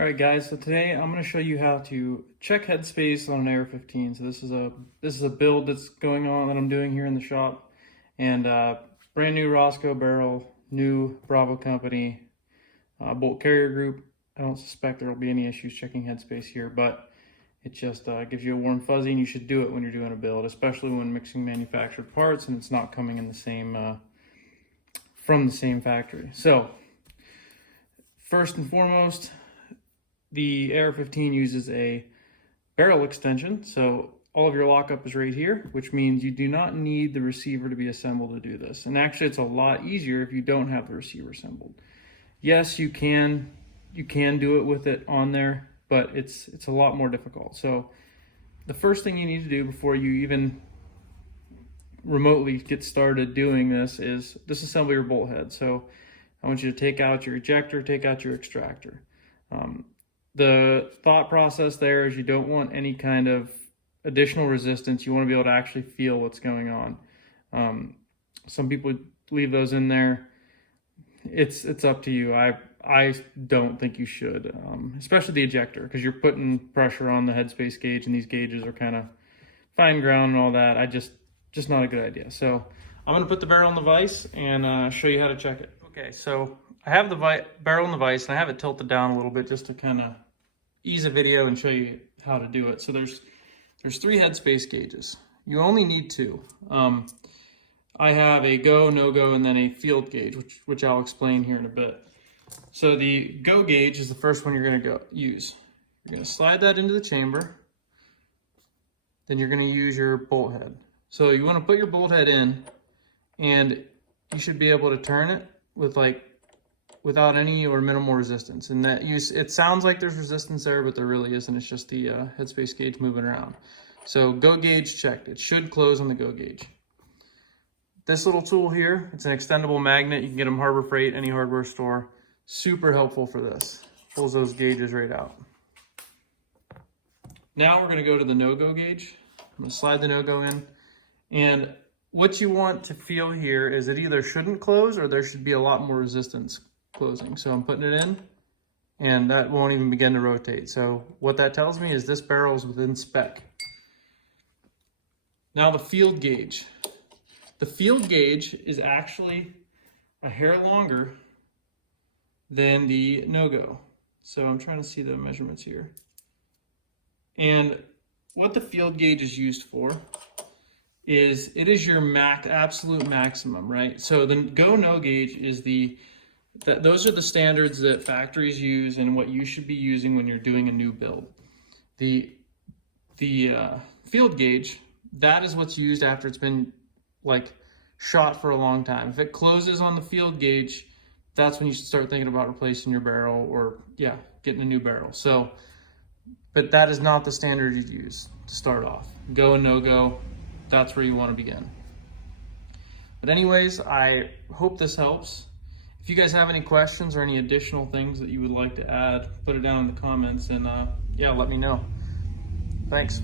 All right, guys. So today I'm going to show you how to check headspace on an AR-15. So this is a build that's going on that I'm doing here in the shop, and brand new Roscoe barrel, new Bravo company, bolt carrier group. I don't suspect there will be any issues checking headspace here, but it just gives you a warm fuzzy, and you should do it when you're doing a build, especially when mixing manufactured parts and it's not coming in the same from the same factory. So first and foremost, the AR-15 uses a barrel extension, so all of your lockup is right here, which means you do not need the receiver to be assembled to do this. And actually, it's a lot easier if you don't have the receiver assembled. Yes, you can do it with it on there, but it's a lot more difficult. So the first thing you need to do before you even remotely get started doing this is disassemble your bolt head. So I want you to take out your ejector, take out your extractor. The thought process there is you don't want any kind of additional resistance. You want to be able to actually feel what's going on. Some people leave those in there. It's up to you. I don't think you should, especially the ejector, because you're putting pressure on the headspace gauge, and these gauges are kind of fine ground and all that. Just not a good idea. So I'm going to put the barrel in the vise and show you how to check it. Okay, so I have the barrel in the vise, and I have it tilted down a little bit just to kind of ease a video and show you how to do it. So there's 3 headspace gauges. You only need 2. I have a go, no-go, and then a field gauge, which I'll explain here in a bit. So the go gauge is the first one you're going to use. You're going to slide that into the chamber. Then you're going to use your bolt head. So you want to put your bolt head in, and you should be able to turn it without any or minimal resistance. And it sounds like there's resistance there, but there really isn't. It's just the headspace gauge moving around. So go gauge checked. It should close on the go gauge. This little tool here, it's an extendable magnet. You can get them Harbor Freight, any hardware store. Super helpful for this. Pulls those gauges right out. Now we're going to go to the no-go gauge. I'm going to slide the no-go in. And what you want to feel here is it either shouldn't close or there should be a lot more resistance closing. So I'm putting it in, and that won't even begin to rotate. So what that tells me is this barrel is within spec. Now the field gauge. The field gauge is actually a hair longer than the no-go. So I'm trying to see the measurements here. And what the field gauge is used for is it is your absolute maximum, right? So the go no gauge is those are the standards that factories use and what you should be using when you're doing a new build. The field gauge, that is what's used after it's been shot for a long time. If it closes on the field gauge, that's when you should start thinking about replacing your barrel or getting a new barrel. So, but that is not the standard you'd use to start off. Go and no go, that's where you want to begin. But anyways, I hope this helps. If you guys have any questions or any additional things that you would like to add, put it down in the comments and let me know. Thanks.